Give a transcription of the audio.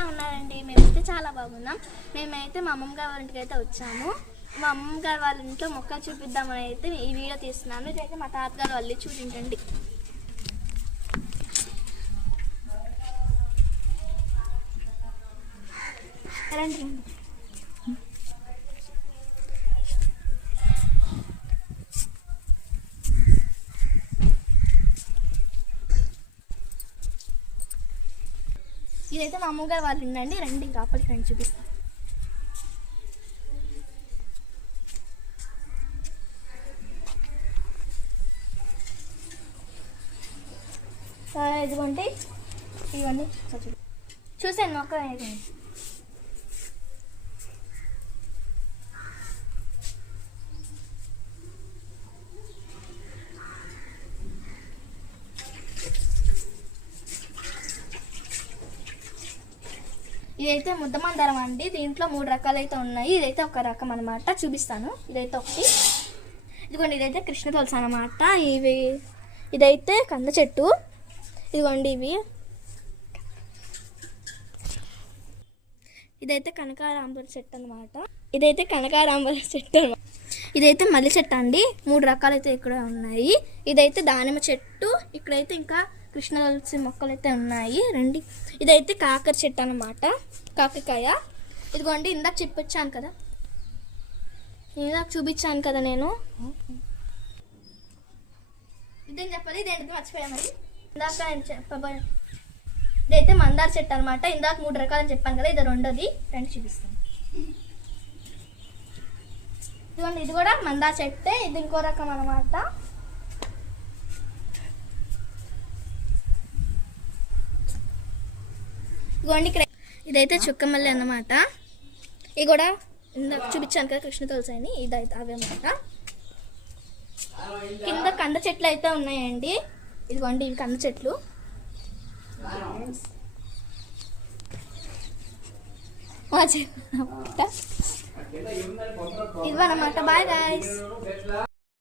ఎలా ఉన్నారండి? మేమైతే చాలా బాగున్నాం. మేమైతే మా అమ్మమ్మ గారి వాళ్ళ ఇంటికి అయితే వచ్చాము. మా అమ్మమ్మ గారు వాళ్ళ ఇంట్లో మొక్కలు చూపిద్దామని అయితే ఈ వీడియో తీస్తున్నాను. ఇదైతే మా తాతగారు వాళ్ళు చూపించండి. రండి. ఇదైతే మా అమ్మగారు వాళ్ళు ఉండండి. రండి కాపలికి రండి, చూపిస్తాను. ఇదిగోండి, ఇవన్నీ చూసాను మొక్క. ఇదైతే ముద్దమందారం అండి. దీంట్లో 3 రకాలైతే ఉన్నాయి. ఇదైతే ఒక రకం అనమాట, చూపిస్తాను. ఇదైతే ఒకటి. ఇదిగోండి, ఇదైతే కృష్ణ తులసి అనమాట. ఇదైతే కంద చెట్టు. ఇదిగోండి ఇదైతే కనకారాంబర చెట్టు అనమాట. ఇదైతే మల్లి చెట్టు అండి. 3 రకాలైతే ఇక్కడ ఉన్నాయి. ఇదైతే దానిమ్మ చెట్టు. ఇక్కడైతే ఇంకా కృష్ణ తులసి మొక్కలు అయితే ఉన్నాయి. రండి. ఇదైతే కాకర చెట్టు అనమాట, కాకరకాయ. ఇదిగోండి, ఇందాక చూపించాను కదా నేను. ఇదేం చెప్పాలి, ఇదేంటి మర్చిపోయా మరి. ఇందాక నేను చెప్పబోయే ఇదైతే మందార చెట్టు అనమాట. ఇందాక 3 రకాలని చెప్పాను కదా, ఇది రెండోది. రండి చూపిస్తాను. ఇదిగోండి, ఇది కూడా మందార చెట్టే. ఇది ఇంకో రకం అనమాట. ఇదిగోండి, ఇక్కడ ఇదైతే చుక్కమల్లి అన్నమాట. ఇది కూడా ఇందాక చూపించాను కదా కృష్ణ తులసి అని. ఇదైతే అవే అన్నమాట. కింద కంద చెట్లు అయితే ఉన్నాయండి. ఇదిగోండి, ఇవి కంద చెట్లు. ఇదివన్నమాట. Bye guys.